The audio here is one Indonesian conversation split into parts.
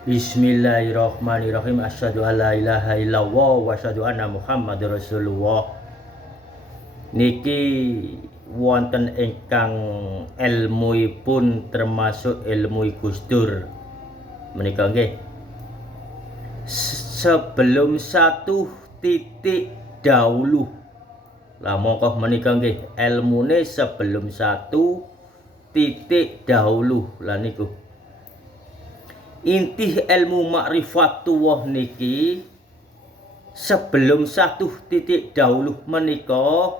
Bismillahirrahmanirrahim. Asyhadu alla ilaha illallah wa asyhadu anna Muhammadar Rasulullah. Niki wonten ingkang ilmuipun termasuk ilmu Gus Dur. Menika nggih. Sebelum satu titik dahulu. Lah mongko menika nggih ilmune sebelum satu titik dahulu. Lah niku. Inti ilmu ma'rifatullah niki sebelum satu titik dahulu menika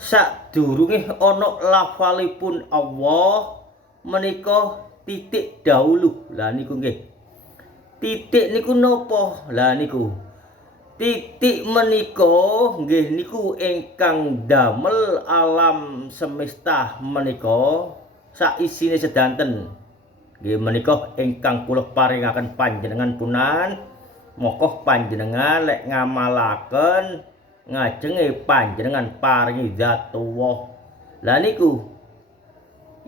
sadurunge ana lafalipun Allah menika titik dahulu. Lah niku nggih. Titik niku napa? Lah niku. Titik menika nggih niku ingkang damel alam semesta menika sak isine sedanten. Nggih menika ingkang kula paringaken panjenengan punan, moga panjenengan lek ngamalaken ngajenge panjenengan paringi zatullah. Lah niku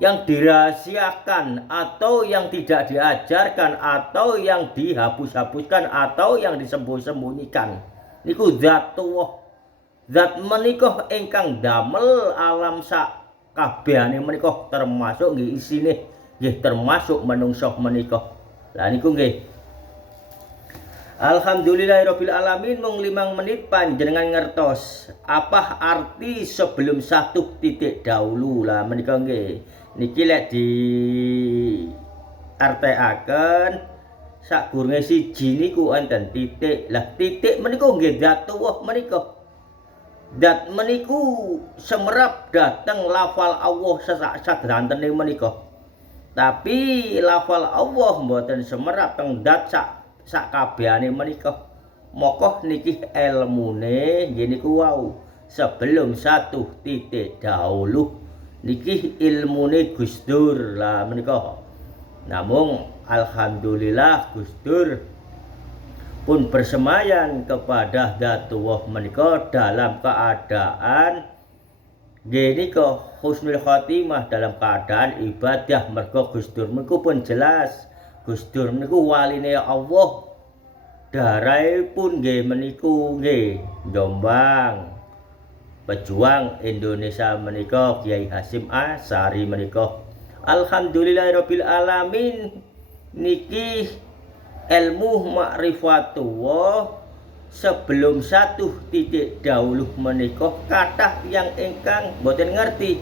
yang dirahasiakan atau yang tidak diajarkan atau yang dihapus-hapuskan atau yang disembunyikan niku zatullah. Zat menika ingkang damel alam sak kabehane menika termasuk nggih isine nggih termasuk menungso menika. Lah niku nggih. Alhamdulillahirabbil alamin mung 5 menit panjenengan ngertos apa arti sebelum satu titik dahulu. Lah menika nggih. Niki lek di artekaken sakgurunge siji niku enten titik. Lah titik menika nggih zatullah menika. Dat meniku semerap dateng lafal Allah sadanten menika. Tapi lafal Allah mboten semerap teng dat sak kabehane menika. Moko niki ilmune nggih niku wau sebelum satu titik dahulu niki ilmune Gus Dur. Lah menika namung alhamdulillah Gus Dur pun bersemayan kepada Zatullah menika dalam keadaan gini kok husnul khotimah, dalam keadaan ibadah. Mergo Gus Dur niku pun jelas Gus Dur niku waline Allah. Daraipun nggih meniku nggih Jombang, pejuang Indonesia menika Kiai Hasyim Asy'ari menika. Alhamdulillahirabbil alamin niki ilmu ma'rifatullah sebelum satu titik dahulu menika kathah yang ingkang boten ngerti.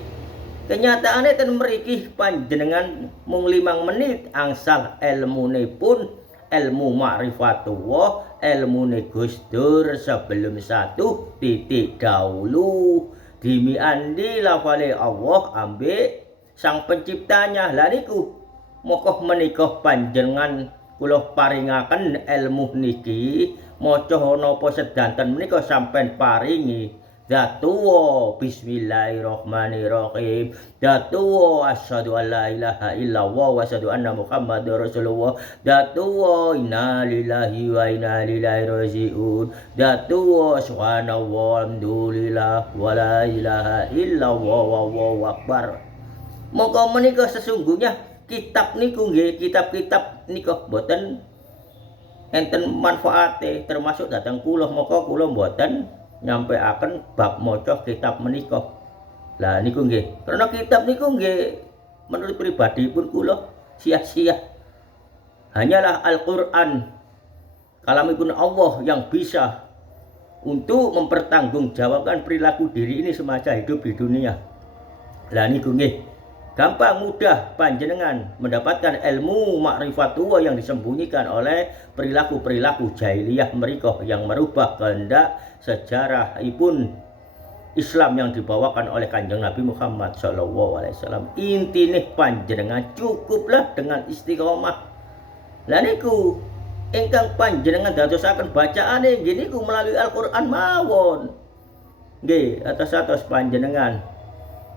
Kenyataane ten mriki panjenengan mung 5 menit angsal ilmune pun ilmu ma'rifatullah, ilmune Gus Dur sebelum satu titik dahulu. Dimi andi lafale Allah ambek sang penciptanya. Lah niku moga menika panjenengan kula paringaken ilmu niki maca napa sedanten menika sampean paringi zatullah. Bismillahirrahmanirrahim. Zatullah asyhadu alla ilaha illallah wa asyhadu anna Muhammadar Rasulullah. Zatullah inna lillahi wa inna ilaihi rajiun. Zatullah subhanallah alhamdulillah wa la ilaha illallah wallahu akbar. Monggo menika sesungguhnya kitab niku nggih, kitab-kitab nika boten enten manfaate termasuk datang kula. Maka kula mboten nyampeaken bab maca kitab menika. Lah niku nggih, karena kitab niku nggih menurut pribadi pun kula sia-sia. Hanyalah Al-Qur'an kalamipun Allah yang bisa untuk mempertanggungjawabkan perilaku diri ini semasa hidup di dunia. Lah niku nggih. Gampang mudah panjenengan mendapatkan ilmu ma'rifatullah yang disembunyikan oleh perilaku-perilaku jahiliyah mereka yang merubah kehendak sejarah ipun Islam yang dibawakan oleh Kanjeng Nabi Muhammad SAW. Intine panjenengan cukuplah dengan istiqomah. Lah niku ingkang panjenengan dadosaken bacaane nggih niku melalui Al-Qur'an mawon. Nggih, atas panjenengan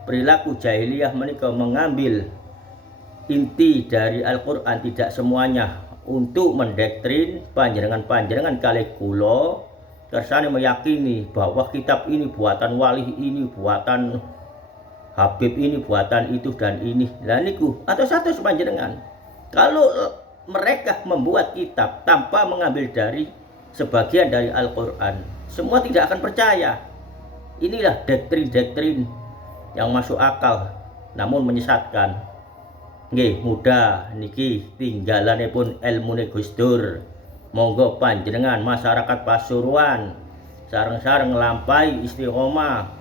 perilaku jahiliyah menika mengambil inti dari Al-Qur'an, tidak semuanya untuk mendoktrin panjenengan kalih kula kersane meyakini bahwa kitab ini buatan wali, ini buatan Habib, ini buatan itu dan ini. Lah niku atos panjenengan. Kalau mereka membuat kitab tanpa mengambil dari sebagian dari Al-Quran, semua tidak akan percaya. Inilah doktrin-doktrin yang masuk akal namun menyesatkan. Nggih, mudah niki tinggalanipun ilmune Gus Dur. Monggo panjenengan masyarakat Pasuruan sareng-sareng nglampahi istiqomah.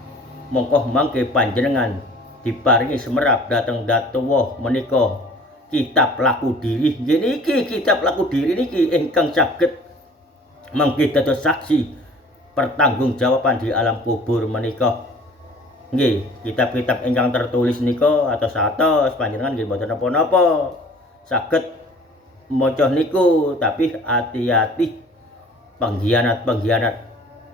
Monggo mangke panjenengan diparingi semerap dateng datuwuh menika kitab laku diri. Nggih niki kitab laku diri niki ingkang saged mangke dados saksi pertanggungjawaban di alam kubur menika. Nggih, kitab-kitab ingkang tertulis nika atos-atos panjenengan nggih mboten napa-napa. Saged maca niku, tapi hati-hati pengkhianat-pengkhianat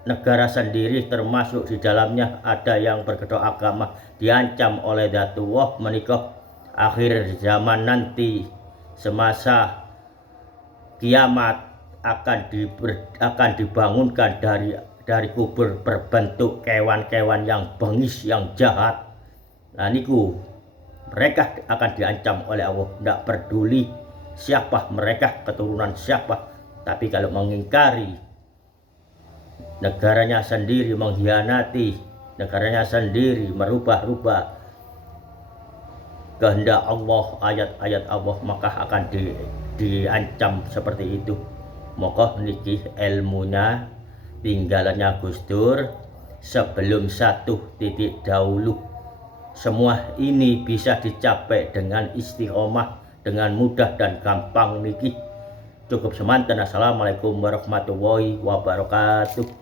negara sendiri, termasuk di dalamnya ada yang berkedok agama diancam oleh datuwuh menika. Akhir zaman nanti semasa kiamat akan dibangunkan dari kubur berbentuk kewan-kewan yang bengis, yang jahat. Nah niku mereka akan diancam oleh Allah, tidak peduli siapa mereka, keturunan siapa. Tapi kalau mengingkari negaranya sendiri, mengkhianati negaranya sendiri, merubah-rubah kehendak Allah, ayat-ayat Allah, maka akan diancam seperti itu. Maka niki ilmunya tinggalannya Gus Dur sebelum 1 titik dahulu. Semua ini bisa dicapai dengan istiqomah, dengan mudah dan gampang niki. Cukup semanten. Assalamualaikum warahmatullahi wabarakatuh.